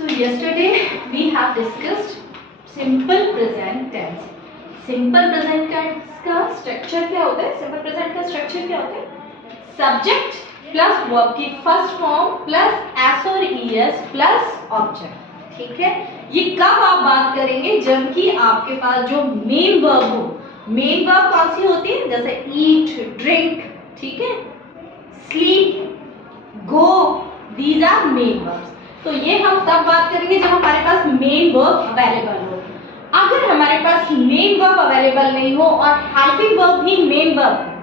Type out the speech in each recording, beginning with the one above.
So yesterday we have discussed simple present tense. Simple present tense का structure क्या होता है? सिंपल प्रेजेंट का स्ट्रक्चर क्या होता है? सब्जेक्ट प्लस वर्ब की फर्स्ट फॉर्म प्लस एस और ईएस प्लस ऑब्जेक्ट. ठीक है, ये कब आप बात करेंगे? जबकि आपके पास जो मेन वर्ब हो. मेन वर्ब कौन सी होती है? जैसे ईट, ड्रिंक, ठीक है, sleep, go, these are main verbs. तो ये हम तब बात करेंगे जब हमारे पास मेन वर्ब अवेलेबल हो. अगर हमारे पास मेन वर्ब अवेलेबल नहीं हो और हेल्पिंग वर्ब ही मेन वर्ब है,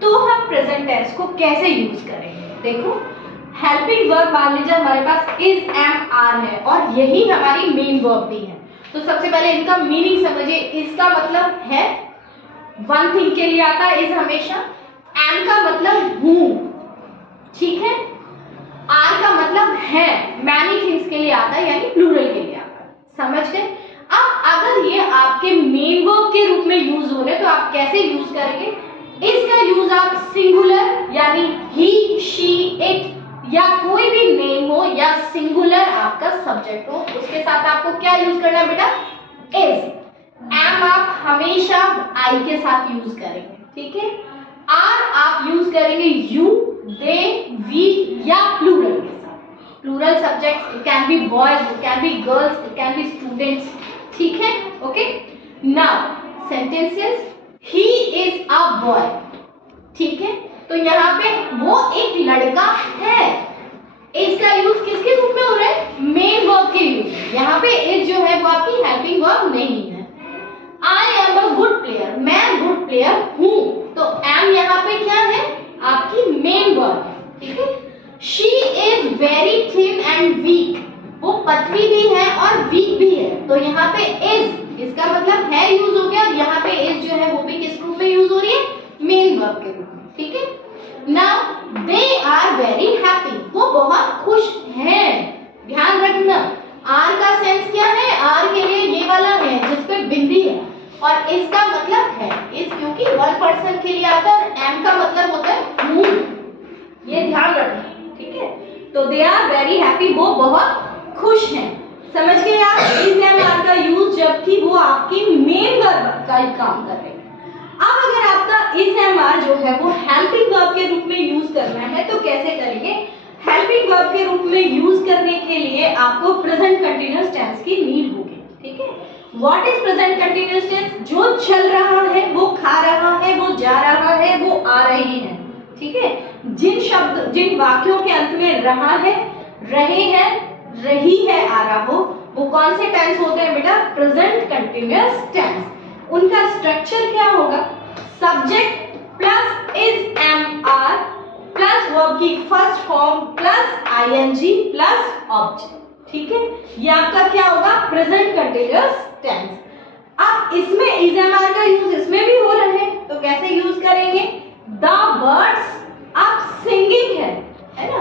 तो हम प्रेजेंट टेंस को कैसे यूज करेंगे? देखो, हेल्पिंग वर्ब मान लीजिए हमारे पास इज, एम, आर है और यही हमारी मेन वर्ब भी है. तो सबसे पहले इनका मीनिंग समझिए. इसका मतलब है, वन थिंग के लिए आता है इज हमेशा. एम का मतलब हूं, ठीक है. आर का मतलब है, मैनी थिंग्स के लिए आता है, यानी प्लूरल के लिए आता है. समझ गए? अब अगर ये आपके मेन वर्ब के रूप में यूज हो रहे तो आप कैसे यूज करेंगे? इसका यूज आप सिंगुलर यानी ही, शी, इट या कोई भी नेम हो या सिंगुलर आपका सब्जेक्ट हो, उसके साथ आपको क्या यूज करना है बेटा? इज. एम आप हमेशा आई के साथ यूज करेंगे, ठीक है. आर आप यूज करेंगे यू, दे, वी या प्लूरल के साथ. Plural subjects, it can be boys, it can be girls, it can be students. ठीक है, okay. Now sentences, he is a boy, ठीक है. तो यहाँ पे वो एक लड़का है. इसका यूज किसके रूप में हो रहा है? मेन वर्ब के यूज. यहाँ पे इज जो है वो आपकी हेल्पिंग वर्ब नहीं है. I am a good player, मैं गुड प्लेयर हूं. तो एम यहाँ पे क्या है? आपकी मेन वर्ब है, ठीक है. She is very thin and weak, वो पतली भी है और वीक भी है. तो यहाँ पे इज, इसका मतलब है यूज हो गया. और यहाँ पे इज जो है वो भी किस रूप में यूज हो रही है? मेन वर्ब के रूप में, ठीक है. Now they are very happy, वो बहुत खुश हैं. ध्यान रखना, आर का सेंस क्या है? आर के लिए ये वाला है जिसपे बिंदी है और इसका मतलब है इस, क्योंकि वन पर्सन के लिए आता है. एम का मतलब होता है हूं, ये ध्यान रखना, ठीक है. तो दे आर वेरी हैप्पी, वो बहुत खुश हैं. समझ गए आप? इज एंड आर का यूज जबकि वो आपकी मेन वर्ब का ही काम कर रहे हैं. अब अगर आपका इज एंड आर जो है वो हेल्पिंग वर्ब के रूप में यूज करना है तो कैसे करेंगे? हेल्पिंग वर्ब के रूप में यूज करने के लिए आपको प्रेजेंट कंटीन्यूअस टेंस की नीड होगी, ठीक है. What is present continuous tense? जो चल रहा है, वो खा रहा है, वो जा रहा है, वो आ रहे हैं, ठीक है. जिन शब्द, जिन वाक्यों के अंत में रहा है, रहे हैं, रही है, आ रहा हो, वो कौन से टेंस होते हैं बेटा? Present continuous tense. उनका स्ट्रक्चर क्या होगा? Subject plus is, am, are plus verb की first form plus I N G plus object, ठीक है. ये आपका क्या होगा? Present continuous tense. अब इसमें इज, एम, आर का यूज इसमें भी हो रहा है तो कैसे यूज करेंगे? द बर्ड्स, अब सिंगिंग है ना,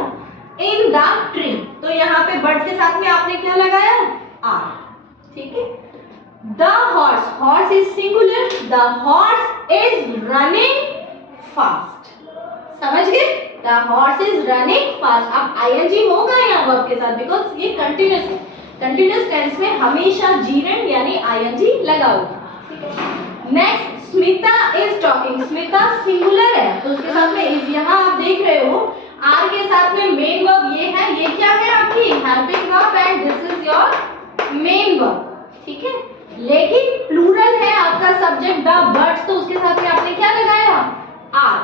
इन द ट्री. तो यहाँ पे बर्ड के साथ में आपने क्या लगाया? आर, ठीक है. The horse, horse is singular, the horse is running fast. समझ गए? The horse is running fast. अब आईएनजी होगा यहाँ वर्ब के साथ बिकॉज ये कंटिन्यूअस है. कंटिन्यूअस टेंस में हमेशा जीरेंड यानी आईएनजी लगा होगा. Next, Smita is talking. Smita singular है तो उसके साथ में इज. यहाँ आप देख रहे हो आर के साथ में मेन वर्ब ये है. ये क्या है? आपकी helping verb and this is your main verb, ठीक है. लेकिन प्लूरल है आपका सब्जेक्ट द बर्ड्स, तो उसके साथ में आपने क्या लगाया? आर,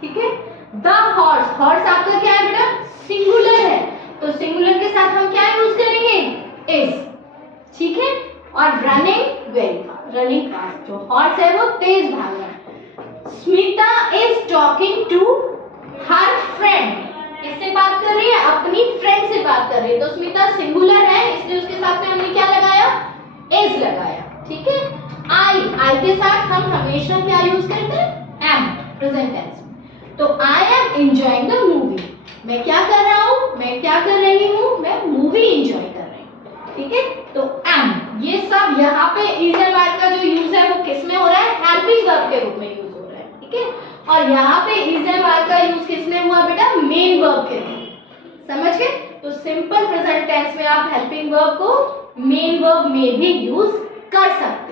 ठीक है. द हॉर्स, हॉर्स आपका क्या है बेटा? सिंगुलर है तो सिंगुलर के साथ हम क्या यूज करेंगे? इज, ठीक है. और running very fast, running fast. जो हॉर्स है वो तेज भाग रहा है. Smita is talking to her friend. किससे बात कर रही है? अपनी फ्रेंड से बात कर रही है. तो स्मिता सिंगुलर है इसलिए उसके साथ में हमने क्या लगाया? इज लगाया, ठीक है. आई के साथ हम हमेशा क्या यूज करते हैं? Am, present tense. तो I am enjoying the movie. मैं क्या कर रहा हूँ? मैं क्या कर रही हूँ? मैं मूवी एंजॉय कर रही हूँ, ठीक है. तो एम, ये सब यहाँ पे इज एंड आर का जो यूज है वो किस में हो रहा है? हेल्पिंग वर्ब के रूप में यूज हो रहा है, ठीक है. और यहाँ पे इज एंड आर का यूज किस में हुआ बेटा? मेन वर्ब के रूप में. समझ गए? तो सिंपल प्रेजेंट टेंस में आप हेल्पिंग वर्ब को मेन वर्ब में भी यूज कर सकते हैं।